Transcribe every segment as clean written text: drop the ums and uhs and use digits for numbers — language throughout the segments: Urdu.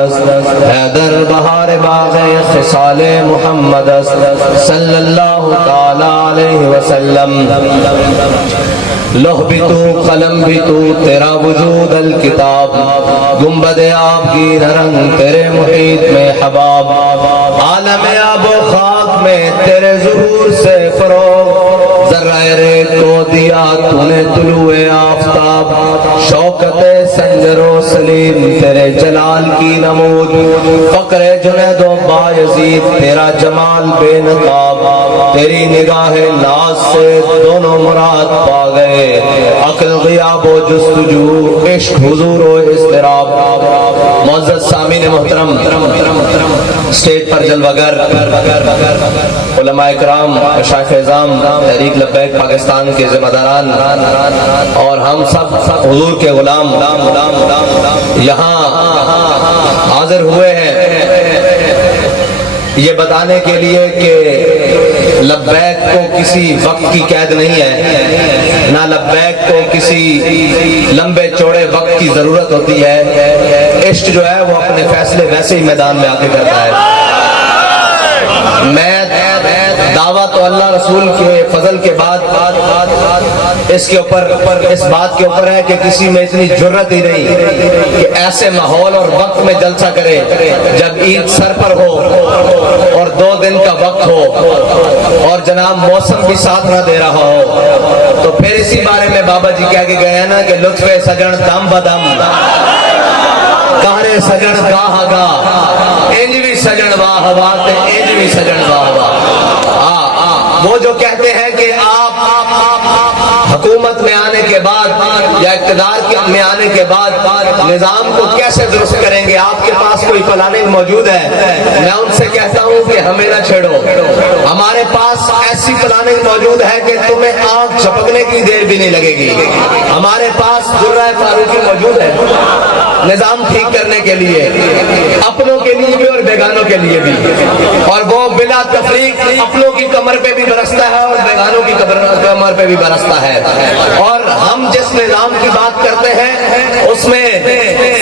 حیدر بہار باغ خصال محمد صلی اللہ تعالی علیہ وسلم لوح بھی تو قلم بھی تو تیرا وجود الکتاب گنبد آبگیر رنگ تیرے محیط میں حباب عالم آب و خاک میں تیرے ظہور سے فروغ ذرہ ریت کو دیا تو نے طلوع آفتاب شوکت سنجر و سلیم تیرے جلال کی نمود فقر جنید و بایزید تیرا جمال بے نقاب تیری نگاہ ناز سے دونوں مراد پا گئے عقل غیاب و جستجو عشق حضور و اضطراب معزز سامعین محترم اسٹیج پر جلوگر علماء اکرام مشائخ اعظام تحریک لبیک پاکستان کے ذمہ داران اور ہم سب حضور کے غلام یہاں حاضر ہوئے ہیں یہ بتانے کے لیے کہ لبیک کو کسی وقت کی قید نہیں ہے نہ لبیک کو کسی لمبے چوڑے وقت کی ضرورت ہوتی ہے عشق جو ہے وہ اپنے فیصلے ویسے ہی میدان میں آ کے کرتا ہے میں دعویٰ تو اللہ رسول کے فضل کے بعد اس بات کے اوپر ہے کہ کسی میں اتنی جرت ہی نہیں کہ ایسے ماحول اور وقت میں جلسہ کرے جب عید سر پر ہو اور 2 دن کا وقت ہو اور جناب موسم بھی ساتھ نہ دے رہا ہو تو پھر اسی بارے میں بابا جی کہہ کے گئے ہیں نا کہ لطف سجن دم بدم کارے سجن گاہ گاہ انجوی سجن واہ واہ انجوی سجن واہ واہ وہ جو کہتے ہیں کہ آپ حکومت میں آنے کے بعد یا اقتدار میں آنے کے بعد نظام کو کیسے درست کریں گے آپ کے پاس کوئی پلاننگ موجود ہے میں ان سے کہتا ہوں کہ ہمیں نہ چھیڑو ہمارے پاس ایسی پلاننگ موجود ہے کہ تمہیں آنکھ جھپکنے کی دیر بھی نہیں لگے گی ہمارے پاس درہ فاروقی موجود ہے نظام ٹھیک کرنے کے لیے اپنوں کے لیے بھی اور بیگانوں کے لیے بھی اور وہ بلا تفریق اپنوں کی کمر پہ بھی برستا ہے اور بیگانوں کی کمر پہ بھی برستا ہے اور ہم جس نظام کی بات کرتے ہیں اس میں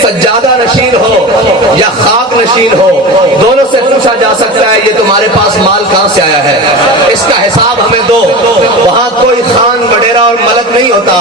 سجادہ نشین ہو یا خاک نشین ہو دونوں سے پوچھا جا سکتا ہے یہ تمہارے پاس مال کہاں سے آیا ہے اس کا حساب ہمیں دو وہاں کوئی خان وڈیرا اور ملک نہیں ہوتا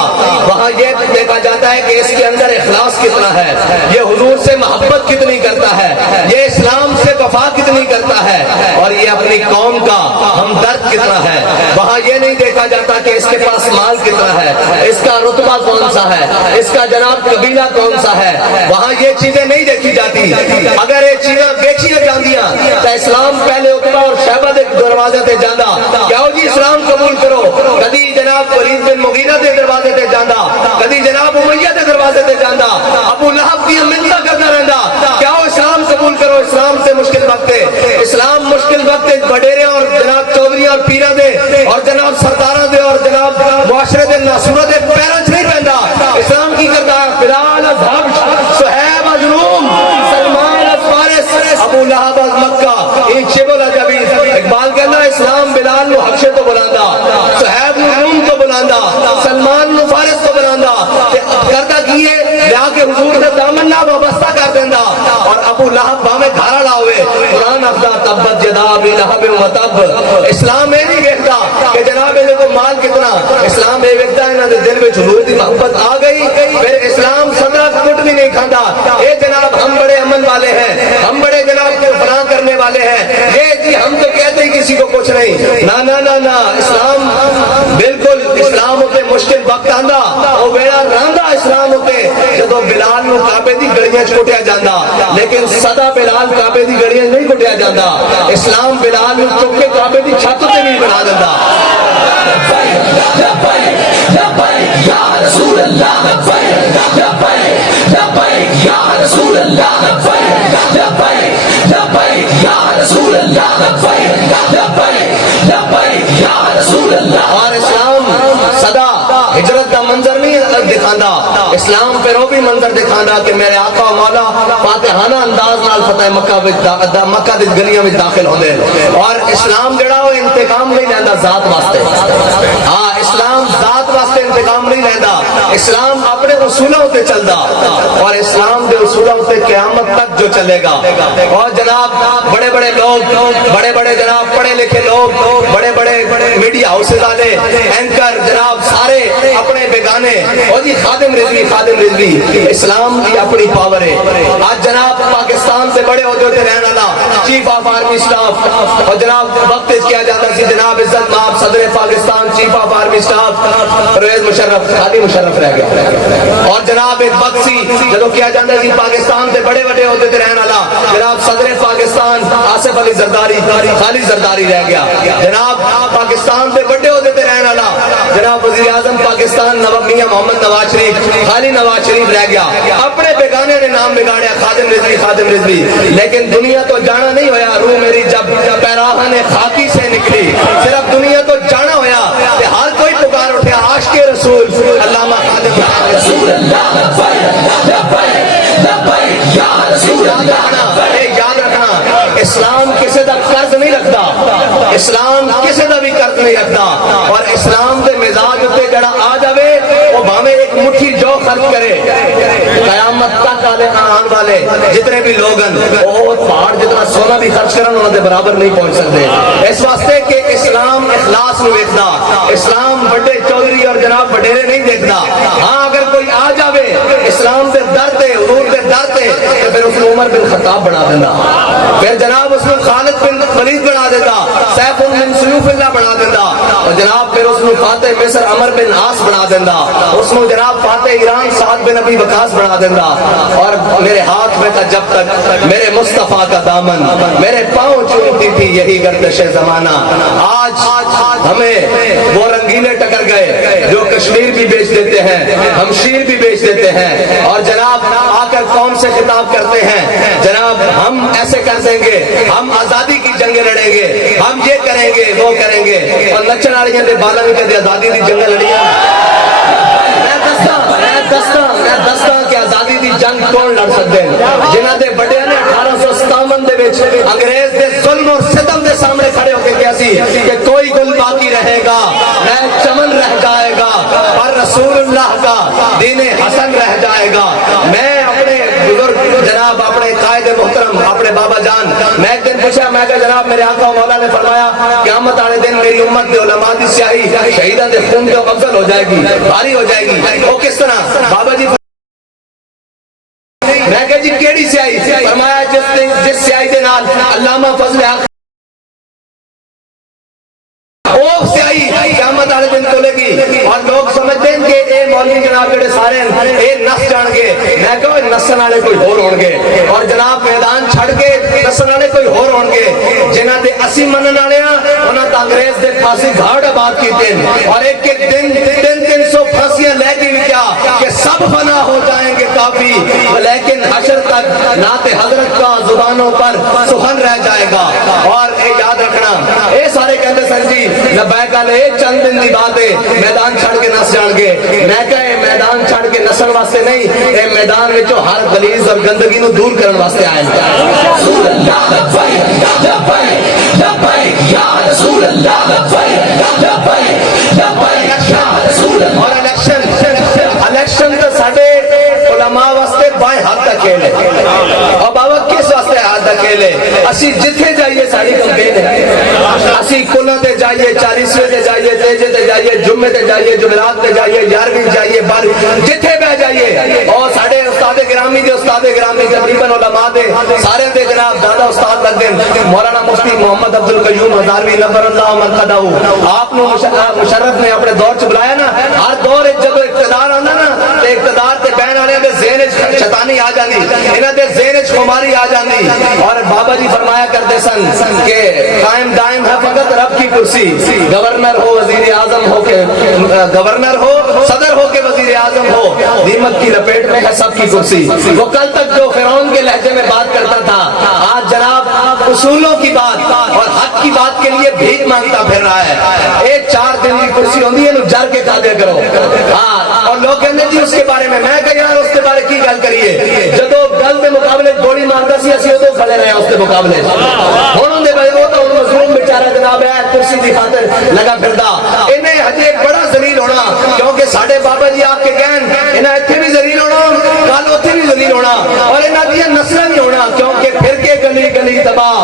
وہاں یہ دیکھا جاتا ہے کہ اس کے اندر اخلاص کتنا ہے یہ حضور سے محبت کتنی کرتا ہے یہ اسلام سے وفا کتنی کرتا ہے اور یہ اپنی قوم کا ہمدرد کتنا ہے وہاں یہ نہیں دیکھا جاتا کہ اس کے پاس مال کتنا ہے اس کا رتبہ کون سا ہے اس کا جناب قبیلہ کون سا ہے وہاں یہ چیزیں نہیں دیکھی جاتی اگر یہ چیزیں بیچی جاندیاں تو اسلام پہلے اتبا اور شہبہ دے دروازے تے جاندہ کیا ہو جی اسلام قبول کرو کدی جناب ولید بن مغیرہ دے دروازے تے جاندہ کدی جناب امیہ دے دروازے تے جاندہ ابو لہب کی منتہ کرنا رہندا کیا ہو اسلام قبول کرو اسلام سے مشکل وقت ہے اسلام مشکل وقت ہے وڈیرے اور جناب چودھریاں اور پیرہ دے اور جناب سردارہ دے اور جناب معاشرے دے ناسورہ دے پیرنچ نہیں رہندا اسلام کی کرتا ہے بلال از حبش صہیب از روم سلمان از فارس ابو لہب از مکہ ایک شبل عجبیز اقبال کہنا اسلام بلال نو حبشے تو بلاندہ صہیب نو روم تو بلاندہ سلمان نو فارس تو بلاندہ کردہ کیے لیا کے حضور سے دامن نہ وابستہ کر دیندہ اور ابو لہب باہمیں گھارا لاؤے قرآن افضا تبت جناب لہب و تب اسلام میں نہیں دیکھتا کہ جناب انہیں کو مال کتنا اسلام میں دیکھتا ہے انہیں دل میں حضور دی محبت آ گئی پھر اسلام صدرہ کٹ بھی نہیں کھاندہ اے جناب ہم بڑے امن والے ہیں ہم بڑے جناب کو فراں کرنے والے ہیں یہ جی ہم تو کہتے ہیں کسی کو کچھ نہیں نا اسلام بالکل اسلام ہوتے مشکل وقت آندہ وہ بیڑا راندہ اسلام ہوتے جدو بلال نو کعبے دی گڑیاں چھوٹیا جاندہ لیکن صدا بلال کعبے دی گڑیاں نہیں کٹیا جاندہ اسلام بلال نو چکے کعبے دی چھت تے بھی بنا دیندہ یا رسول اللہ یا رسول اللہ اور اسلام صدا ہجرت کا منظر نہیں دکھاندہ اسلام پہ رو بھی منظر دکھاندہ کہ میرے آقا و مولا فاتحانہ انداز نال فتح مکہ دی گلیاں میں داخل ہو دے اور اسلام جڑا وہ انتقام نہیں لیندہ ذات واسطے ہاں اسلام ذات واسطے انتقام نہیں لیندہ اسلام اپنے اصولوں تے چلدا اور اسلام دے اصولوں تے قیامت تک جو چلے گا. اور جناب بڑے بڑے لوگ, بڑے بڑے جناب پڑھے لکھے لوگ, بڑے بڑے میڈیا ہاؤسز والے اینکر جناب سارے اپنے بیگانے, اور جی خادم رضوی اسلام کی اپنی پاور ہے. آج جناب پاکستان سے بڑے عہدے تے رہن والا چیف آف آرمی اسٹاف, اور جناب وقت کیا جاتا سی جناب عزت مآب صدر Pakistan chief of army staff Pervez Musharraf, خالی مشرف رہ گیا. اور جناب ایک وقت سی جدو کیا جاتا سی پاکستان سے بڑے بڑے عہدے تے رہن والا جناب صدر پاکستان آصف علی زرداری, خالی زرداری رہ گیا. جناب پاکستان سے بڑے عہدے تے رہن والا جناب وزیر اعظم پاکستان میاں محمد نواز شریف, خالی نواز شریف رہ گیا. اپنے بیگانے نے نام بگاڑیا خادم رضوی. لیکن دنیا تو جانا نہیں ہویا روح میری جب پیراہن خاکی سے نکلی, صرف دنیا تو جانا ہویا کہ ہر کوئی پکار اٹھیا عاشق رسول علامہ خادم رسول اللہ. یاد رکھنا اسلام کسی دا قرض نہیں رکھتا, اسلام کسی دا بھی قرض نہیں رکھتا. اور اسلام دے مزاج تے جڑا آ جاوے وہ بھاویں ایک مٹھی جو خرچ کرے قیامت تک آن والے جتنے بھی لوگ ہیں وہ پہاڑ جتنا سونا بھی خرچ کرن انہاں دے برابر نہیں پہنچ سکتے. اس واسطے کہ اسلام اخلاص نو ویکھدا, اسلام بڑے چودھری اور جناب وڈیرے نہیں دیکھدا. ہاں اگر کوئی آ جاوے اسلام دے در تے حضور دے در تے تو پھر اس نے عمر بن خطاب بنا دیندا, پھر جناب اس نے خالد بن ولید بنا دیتا, سیف بن سیوف اللہ بنا دیتا, اور جناب پھر اس نے فاتح مصر عمر بن عاص بنا دیتا, اس نے جناب فاتح ایران سعد بن ابی وقاص بنا دیتا. اور میرے ہاتھ میں تھا جب تک میرے مصطفیٰ کا دامن, میرے پاؤں چومتی تھی یہی گردش زمانہ. آج ہمیں وہ رنگیلے ٹکر گئے جو کشمیر بھی بیچ دیتے ہیں, ہمشیر بھی بیچ دیتے ہیں, اور جناب آ کر قوم سے خطاب کرتے ہیں جناب ہم ایسے کر دیں گے, ہم آزادی کی جنگیں لڑیں گے, ہم یہ کریں گے وہ کریں گے. اور نچن والیاں دے بالاں وچ آزادی دی جنگیں لڑیاں. میں دستا کہ آزادی دی جنگ کون لڑ سکتے ہیں جنہاں دے بڑے نے 1857 دے وچ انگریز دے ظلم اور ستم دے سامنے کھڑے ہو کے کہا سی کہ کوئی گل باقی رہے گا, میں چمن رہ جائے گا, اور رسول اللہ کا دین حسن رہ جائے گا. میں اپنے بزرگ جناب اپنے قائد محترم اپنے بابا جان, میں ایک دن پوچھا, میں کہ جناب میرے آقا مولا نے فرمایا قیامت والے دن میری امت دے علماء دی سیاہی شہیداں دے خون کے افضل ہو جائے گی, بھاری ہو جائے گی. وہ کس طرح بابا جی میں کہا جی کیڑی سیاہی؟ فرمایا جس سیاہی دے نال علامہ فضل حق وہ سیاہی قیامت والے دن تولے گی. اور لوگ سمجھتے ہیں کہ اے مولوی جناب جڑے سارے اے نس جان گے, میں کہو نسن والے کوئی ہور ہون گے, اور جناب میدان چھڑ کے نسن والے کوئی ہور ہون گے. جنہاں دے اسی منن والے انہاں تا انگریز دے پھانسی گھاٹ آباد کیتے ہیں, اور ایک ایک دن 300 پھانسیاں لے کے بھی کیا کہ سب فنا ہو جائیں گے کافی, لیکن حشر تک نعت حضرت کا زبانوں پر سخن رہ جائے گا. اور اے یاد رکھنا اے سارے کہتے سن جی لبیک علیہ چند دن دی بات ہے, میدان چھڑ کے نس جان گے. میں کہے میدان چھڑ کے نسل واسطے نہیں, اے میدان وچوں ہر غلیظ اور گندگی نو دور کرن واسطے آئے ہیں. رسول اللہ لبیک لبیک یا رسول اللہ لبیک لبیک لبیک یا رسول اللہ. اور الیکشن تو ساڈے علماء واسطے بائیں ہاتھ کا کھیل ہے, اور بابا کس واسطے ہاتھ کا کھیل ہے؟ اسی جتھے جائیے ساری کمپین ہے, اسی کلوں تے جائیے, 40ویں تے جائیے, تیجے تے جائیے, جمعے تے جائیے, جمعرات تے جائیے, 11ویں جائیے, 12 جتھے بہ جائیے. اور ساڈے استاد گرامی دے استاد گرامی تقریباً علماء دے سارے دے جناب دادا استاد لگ دین. مولانا مفتی محمد عبد القیوم ہزاروی نبر اللہ مرقدہ, آپ نو مشرف نے اپنے دور چ بلایا نا. ہر دور جب اقتدار آندا نا تے اقتدار تے بہن والے دے ذہن وچ شیطانی آ جاندی, انہاں دے ذہن وچ خماری آ جاندی. اور بابا جی فرمایا کرتے سن کہ قائم دائم ہے فقط رب کی کرسی, گورنر ہو وزیر اعظم ہو کے گورنر ہو, صدر ہو کے وزیر اعظم ہو, دیمک کی لپیٹ میں ہے سب کی کرسی. وہ کل تک جو فرعون کے لہجے میں بات کرتا تھا آج جناب اصولوں کی بات اور حق کی بات کے لیے بھیک مانگتا پھر رہا ہے. ایک 4 دن کی کرسی ہوندی ہے نو جر کے کھا دیا کرو. ہاں, اور لوگ کہتے جی اس کے بارے میں کہ یار اس کے بارے کی گل کریے, جدو گل کے مقابلے گولی مارتا سی اسی ادو کھڑے رہے اس کے مقابلے. ہوں دے بھائی وہ تو مظلوم بیچارہ جناب ہے کرسی کی خاطر لگا پھردا, انہیں ہجے بڑا ذلیل ہونا, کیونکہ ساڈے بابا جی آپ کے کہن ہونا اور انہاں دی نسل نہیں ہونا، کیونکہ پھر کے گلی گلی تباہ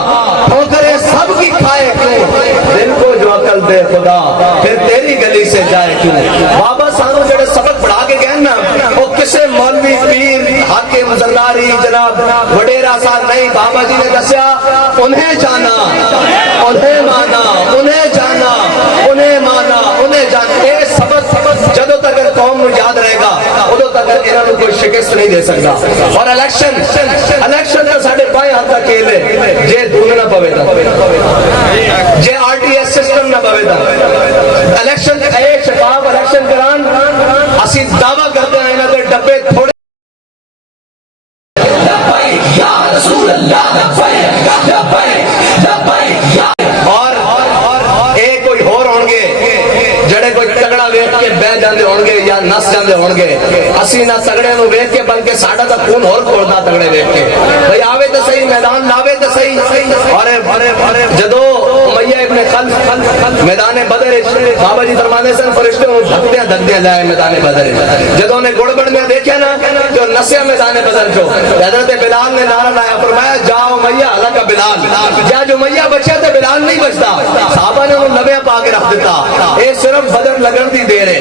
ٹھوکریں سب کی کھائے کیوں، دل کو جو عقل دے خدا پھر تیری گلی سے جائے کیوں۔ بابا سانو جڑے سبق پڑھا کے گئے نا وہ کسے مولوی پیر حاکم زرداری جناب وڈیرا صاحب نہیں، بابا جی نے دسیا انہیں جانا انہیں مانا انہیں جانا انہیں مانا انہیں جانا۔ اے سبق جدوں تک قوم کو یاد رہے گا ادو تک انہاں نوں کوئی شکست نہیں دے سکتا۔ اور الیکشن کا ساڈے بائیں ہاتھ دا کھیل ہے، جے دھون نہ پوے تا جے آر ٹی ایس سسٹم نہ پوے تا الیکشن اے شفاف الیکشن کران اسی دعویٰ کرتے ہیں انہاں دے ڈبے تھوڑے اور اے کوئی ہور ہون گے جڑے کوئی تگڑا ویکھ کے بہ جاندے ہون گے یا نس جاندے ہون گے، اسی نہ تگڑے نو ویکھ کے بلکہ ساڈا تا خون ہور کھولدا تگڑے ویکھ کے، بھئی آوے تے صحیح میدان لاوے تے صحیح۔ اور جدو امیہ ابن خلف میدان بدر بابا جی فرماندے سن فرشتے نوں دھکدیاں لائے میدان بدر، جدوں نے گڑ بڑنے دیکھیا نا جو نسیا میدان بدر جو حضرت بلال نے نعرہ لایا، فرمایا جاؤ امیہ ہلاکا بلال، جا جو امیہ بچیا تے بلال نہیں بچتا، صحابہ نے انہوں لبیاں پا کے رکھ دیتا۔ اے صرف بدر لگن دی دیر ہے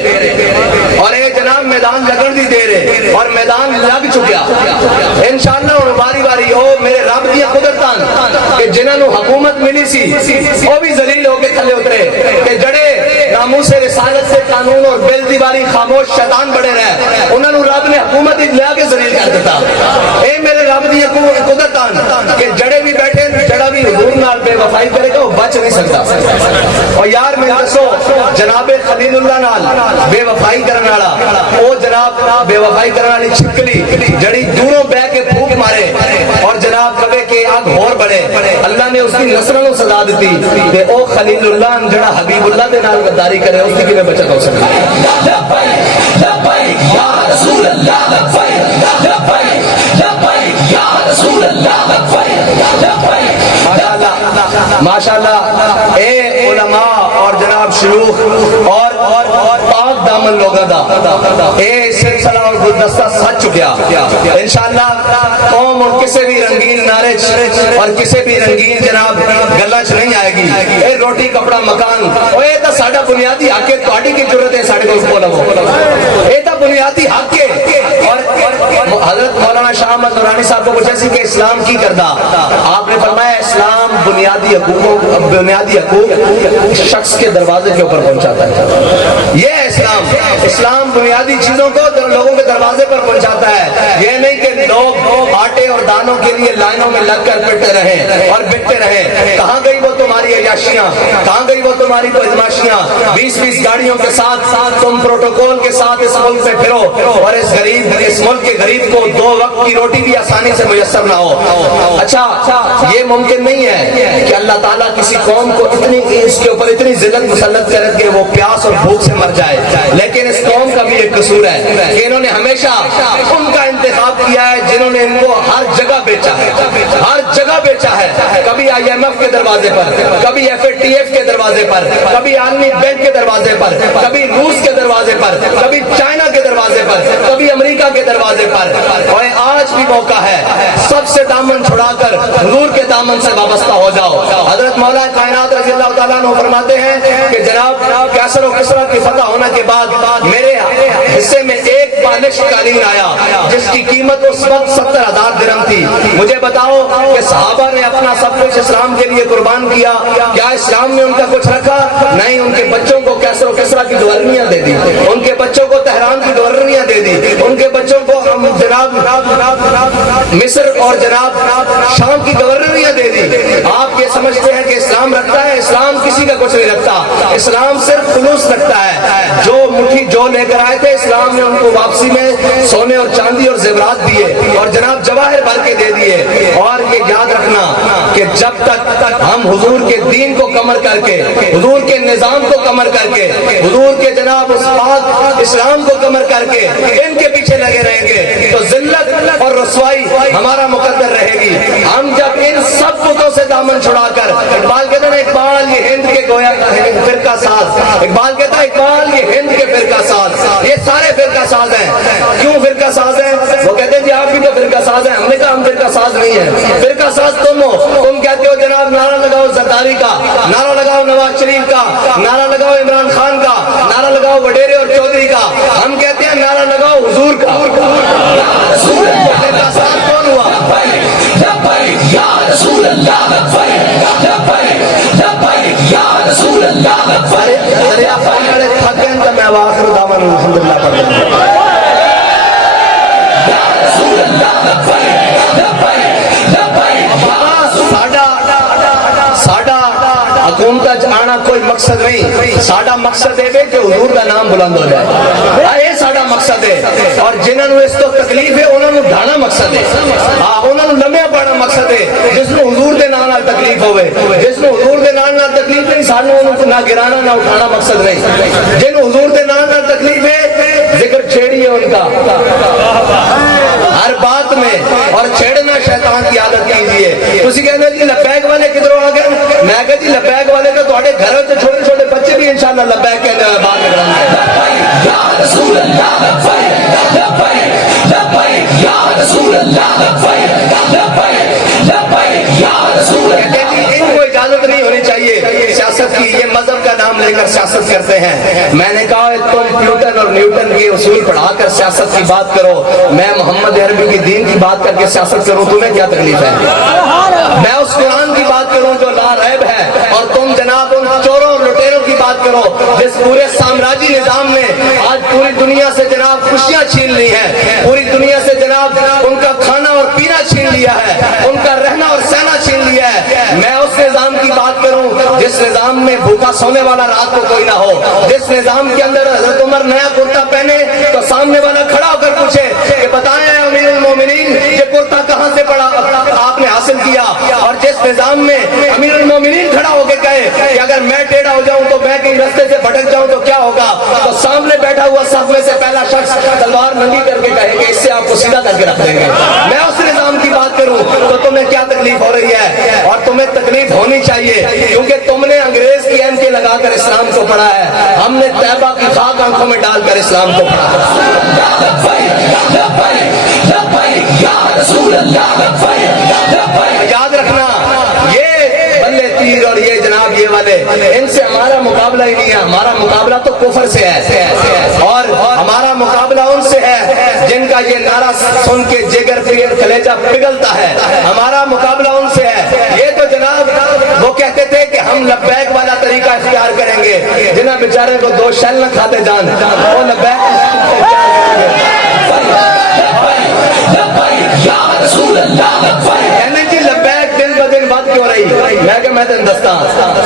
اور اے جناب میدان لگن دی دیر ہے اور میدان لگ چکیا انشاءاللہ۔ اور باری باری او میرے رب دی قدرتاں کہ جنہاں نو حکومت ملی سی وہ بھی ذلیل ہو کے تھلے اترے کہ جڑے ناموس رسالت سے قانون اور بل دی باری خاموش شیطان بڑے رہے انہاں نو رب نے حکومت لیا کے ذلیل کر دیتا۔ اے میرے رب دی قدرتاں کہ جڑے بھی بیٹھے جڑا بھی حضور نال بے وفائی کرے گا وہ بچ نہیں سکتا۔ اور یار میں دسو جناب خلیل اللہ نال بے وفائی کرنے والا وہ جناب بے وفائی کرنے والی چھکلی جڑی دوروں بہ کے پھوک مارے اور جناب کبے کے آگ اور بڑھے، اللہ نے اس کی نسلوں کو سزا دیتی کہ او خلیل اللہ جڑا حبیب اللہ دے نال غداری کرے اس کی کیویں بچت ہو سکتی ہے۔ لبیک لبیک یا رسول اللہ لبیک لبیک لبیک یا رسول اللہ لبیک لبیک۔ ماشاءاللہ اے علماء اور جناب شیوخ اور پاک دامن لوگوں دا اے سلسلہ اور گلدستہ سچ چکیا انشاءاللہ۔ قوم اور کسی بھی رنگین نعرے اور کسی بھی رنگین جناب گلاں چ نہیں آئے گی۔ اے روٹی کپڑا مکان اے تا ساڈا بنیادی حق ہے، تہاڈی کی ضرورت ہے ساڈے کول بولو، اے تا بنیادی حق ہے۔ اور حضرت مولانا شاہ احمد نورانی صاحب کو پوچھا سی کہ اسلام کی کردا، آپ نے فرمایا اسلام بنیادی حقوق شخص کے دروازے کے اوپر پہنچاتا ہے۔ یہ ہے اسلام بنیادی چیزوں کو لوگوں کے دروازے پر پہنچاتا ہے۔ یہ نہیں کہ لوگ آٹے اور دانوں کے لیے لائنوں میں لگ کر پٹتے رہیں اور بکتے رہیں۔ کہاں گئی وہ تمہاری عیاشیاں، کہاں گئی وہ تمہاری بدماشیاں، 20 گاڑیوں کے ساتھ تم پروٹوکول کے ساتھ اس ملک میں پھرو اور اس ملک کے غریب کو 2 وقت کی روٹی بھی آسانی سے میسر نہ ہو۔ اچھا یہ ممکن نہیں ہے کہ اللہ تعالیٰ کسی قوم کو اس کے اوپر اتنی ذلت مسلط کرے کہ وہ پیاس اور بھوک سے مر جائے، لیکن اس قوم کا بھی ایک قصور ہے کہ انہوں نے ہمیشہ ان کا انتخاب کیا ہے جنہوں نے ان کو ہر جگہ بیچا ہے، ہر جگہ بیچا ہے، کبھی IMF کے دروازے پر، کبھی FATF کے دروازے پر، کبھی عالمی بینک کے دروازے پر، کبھی روس کے دروازے پر، کبھی چائنا کے دروازے پر، کبھی امریکہ کے دروازے پر۔ اور آج بھی موقع ہے سب سے دامن چھڑا کر حضور کے دامن سے وابستہ ہو جاؤ۔ حضرت مولا کائنات رضی اللہ تعالیٰ عنہ فرماتے ہیں کہ جناب کیسر و کسریٰ کی فتح ہونے کے بعد میرے حصے میں ایک پالش قالین آیا جس کی قیمت اس وقت 70,000 درہم تھی۔ مجھے بتاؤ کہ صحابہ نے اپنا سب کچھ اسلام کے لیے قربان کیا، کیا اسلام نے ان کا کچھ رکھا؟ نہیں، ان کے بچوں کو کیسر و کسریٰ کی گورنیاں دے دی، ان کے بچوں کو تہران کی گورنیاں دے دی، ان کے بچوں کو جناب مصر اور جناب شام کی گورنریاں دے دی۔ آپ یہ سمجھتے ہیں کہ اسلام رکھتا ہے؟ اسلام کسی کا کچھ نہیں رکھتا، اسلام صرف خلوص رکھتا ہے۔ جو مٹھی جو لے کر آئے تھے اسلام نے ان کو واپسی میں سونے اور چاندی اور زیورات دیے اور جناب جواہر بھر کے دے دیے۔ اور یہ یاد رکھنا کہ جب تک ہم حضور کے دین کو کمر کر کے، حضور کے نظام کو کمر کر کے، حضور کے جناب اس پاک اسلام کو کمر کر کے ان کے پیچھے لگے رہیں گے تو ذلت اور رسوائی ہمارا مقدر رہے گی۔ ہم جب ان سب بتوں سے دامن چھڑا کر، اقبال کہتا ہے اقبال یہ ہند کے گویا فرقہ ساز، اقبال کہتا ہے اقبال یہ ہند کے فرقہ ساز، یہ سارے فرقہ فرقہ ساز ہیں. کیوں فرقہ ساز ہیں؟ وہ کہتے ہیں جی آپ بھی تو فرقہ ساز ہیں. ہم نے کہا ہم فرقہ ساز نہیں ہیں. فرقہ ساز تم ہو. تم کہتے ہو جناب نعرہ لگاؤ زرداری کا, نعرہ لگاؤ نواز شریف کا, نعرہ لگاؤ عمران خان کا, نعرہ لگاؤ وڈیرے اور چودھری کا. ہم کہتے ہیں نعرہ لگاؤ حضور کا. فرقہ ساز کون ہوا؟ میں آخر دعوانا الحمدللہ پڑھ دوں. حکومت آنا کوئی مقصد نہیں. ساڈا مقصد ہے کہ حضور کا نام بلند ہو جائے. یہ ساڈا مقصد ہے. اور جنہوں نے اس تو تکلیف ہے انہوں نے ڈھانا مقصد ہے. ہاں انہوں نے لمیا پانا مقصد ہے. جس نے حضور دے نام تکلیف ہوئے, جس نے حضور دے نام تکلیف نہیں, سانو نہ گرانا نہ اٹھانا مقصد نہیں. جن حضور دے نام تکلیف ہے ذکر چھیڑیے ان کا ہر بات میں, اور چھیڑنا شیطان کی عادت کیجیے. تسی کہتے جی لبیک والے کدھروں آ گئے. میں کہا جی لبیک والے تو تھوڑے گھروں سے چھوٹے چھوٹے بچے بھی انشاءاللہ لبیک کہنے میں باہر نکلیں گے. یا رسول اللہ لبیک لبیک لبیک یا رسول اللہ لبیک لبیک لبیک یا رسول اللہ. کہتے جی ان کو اجازت نہیں ہونی چاہیے سیاست کی. یہ مذہب کا نام لے کر سیاست کرتے ہیں. میں نے کہا تم نیوٹن اور نیوٹن کے اصول پڑھا کر سیاست کی بات کرو, میں محمد عربی کی دین کی بات کر کے سیاست کروں, تمہیں کیا تکلیف ہے؟ میں اس قرآن کی بات کروں جو لا ریب ہے, اور تم جناب ان چوروں اور لٹیروں کی بات کرو جس پورے سامراجی نظام نے آج پوری دنیا سے جناب خوشیاں چھین لی ہیں, پوری دنیا سے جناب ان کا کھانا اور پینا چھین لیا ہے, ان کا رہنا اور سہنا چھین لیا ہے. میں اس نظام کی بات کروں جس نظام میں بھوکا سونے والا رات کو کوئی نہ ہو, جس نظام کے اندر حضرت عمر نیا کرتا پہنے تو سامنے والا کھڑا ہو کر پوچھے کہ بتائیں امیر المومنین یہ کرتا کہاں سے پڑا آپ نے حاصل کیا, اور جس نظام میں امیر المومنین کھڑا ہو کے کہے کہ اگر میں ٹیڑھا ہو جاؤں تو میں کہیں رستے سے بھٹک جاؤں تو کیا ہوگا, تو سامنے بیٹھا ہوا صف میں سے پہلا شخص تلوار ننگی کر کے کہے کہ اس سے آپ کو سیدھا کر کے رکھ دیں گے. میں اس نظام کی بات کروں تو تمہیں کیا تکلیف ہو رہی ہے, اور تمہیں تکلیف ہونی چاہیے کیونکہ تم نے انگریز کی ایم کے لگا کر اسلام کو پڑھا ہے, ہم نے طیبہ کی خاک آنکھوں میں ڈال کر اسلام کو پڑھا ہے. یاد رکھنا یہ بلے تیر اور یہ جناب یہ والے ان سے ہمارا مقابلہ ہی نہیں ہے. ہمارا مقابلہ تو کفر سے ہے, اور ہمارا مقابلہ ان سے ہے جن کا یہ نعرہ سن کے جگر پیر کلیجہ پگھلتا ہے. ہمارا مقابلہ ان سے ہے. یہ تو جناب وہ کہتے تھے کہ ہم لبیک والا طریقہ اختیار کریں گے, جنہیں بیچارے کو دو شل نہ کھاتے جان وہ لبیک کہنے جی لبیک دن ب دن بات کیوں رہی. میں کہ میں تین دستا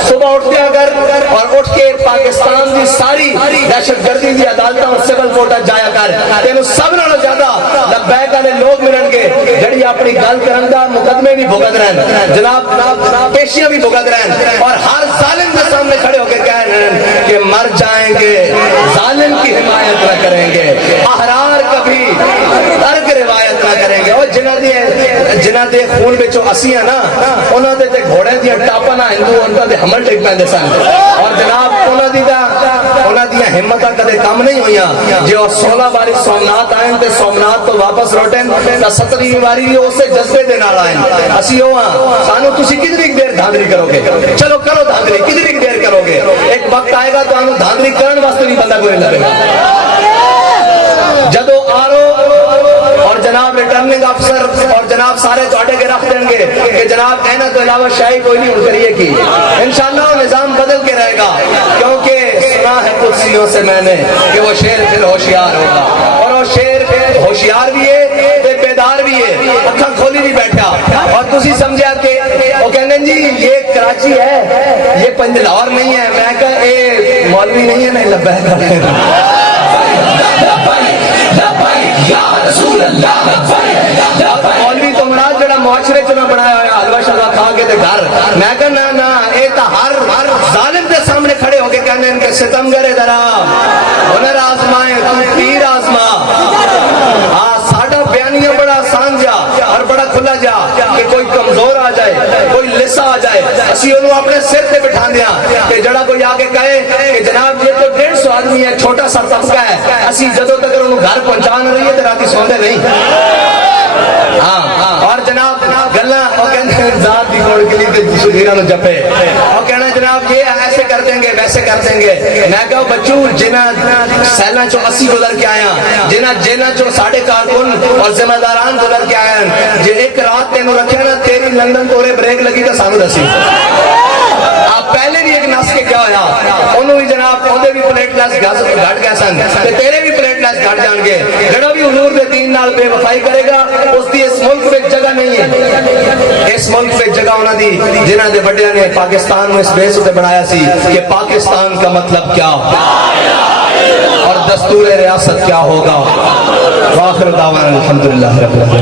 صبح اٹھ دیا کر اور اٹھ کے پاکستان دی ساری دہشت گردی دی عدالتاں اور سول کورٹاں جایا کر, تینوں سب نالوں زیادہ لبیک والے لوگ ملن گے جڑی اپنی گل کرن دا مقدمے بھی بھگت رہن, جناب پیشیاں بھی بھگت رہن, اور ہر ظالم کے سامنے کھڑے ہو کے کہہ رہے کہ مر جائیں گے ظالم کی حمایت نہ کریں گے, احرار کبھی ترک روایت نہ کریں گے. اور جنہ دے خون وچوں اسی ہیں نا انہاں دے تے گھوڑے دی ٹاپاں نہ ہندو انہاں دے حمل ٹک پیندے سن, اور جناب انہاں دی ہمتاں کدے کم نہیں ہوئیاں. جو 16 باری سومنات آئیں تے سومنات تو واپس روٹن تے 17ویں باری اسے جذبے دے نال آئیں. اسی او ہاں, سانو تسی کتنی دیر دھاندلی کرو گے؟ چلو کرو دھاندلی, کتنی دیر کرو گے؟ ایک وقت آئے گا تو انہوں دھاندلی کرن واسطے نہیں بندہ کوئی لگے گا. جدو آرو اور جناب ریٹرننگ افسر اور جناب سارے تواڈے کے رکھ دیں گے کہ جناب اینا تو علاوہ شاہی کوئی نہیں کریے کی, انشاءاللہ نظام بدل کے رہے گا. کیونکہ سنا ہے قدسیوں سے میں نے کہ وہ شیر پھر ہوشیار ہوگا, اور وہ شیر پھر ہوشیار بھی ہے تے بیدار بھی ہے, اکھاں کھولی بھی بیٹھا. اور تسی سمجھا کہ وہ کہنے جی یہ کراچی ہے یہ پنج لاہور نہیں ہے. میں کہا اے مولوی نہیں ہے, نہیں لبیک والے مولوی تو مراد جڑا معاشرے چ نہ بنایا ہوا حلوہ شلوہ کھا کے تے گھر. میں کہا نا نا اے تا ہر ظالم کے سامنے کھڑے ہو کے کہنے ان کے ستمگر ادھر آ, ہنر آزمائیں تو تیر آزما. ساڈا بیانیہ بڑا آسان جا اور بڑا کھلا جا کہ کوئی کمزور آ جائے کوئی لسا آ جائے اسی انہوں اپنے سر تے بٹھا دیا کہ جڑا کوئی آگے کہے کہ جناب یہ تو 150 آدمی نہیں ہے, چھوٹا سا طبقہ ہے, اسی جدوں تک انہوں گھر پہنچا نہ رہی ہے تو راتی سوندے نہیں. ہاں اور جناب گلا وہ کہتے ہیں ذات دی کوڑ کے لیے تے سدھیرا نو جپے, وہ کہنا جناب یہ ایسے کر دیں گے ویسے کر دیں گے. میں کہا بچو جنہ سیلاں چو 80 گزر کے آیا, جنہ چو ساڑھے کارکن اور ذمہ داران گزر کے آیا, جے ایک رات تینوں رکھے نا تیری لندن تورے بریک لگی تو سانو دسی. آپ پہلے بھی ایک نس کے کیا ہویا, انہوں بھی جناب اودے بھی پلیٹ لیس گھٹ گئے سن تے تیرے بھی پلیٹ لیس گھٹ جان گے. جڑا بھی حضور دے دین نال بے وفائی کرے گا اس دی اس ملک میں جگہ نہیں ہے. اس ملک میں جگہ ہونا دی جنہ دے بڑیاں نے پاکستان میں اس بیس تے بنایا سی کہ پاکستان کا مطلب کیا اور دستور ریاست کیا ہوگا. واخر دعوانا الحمدللہ رب العالمین.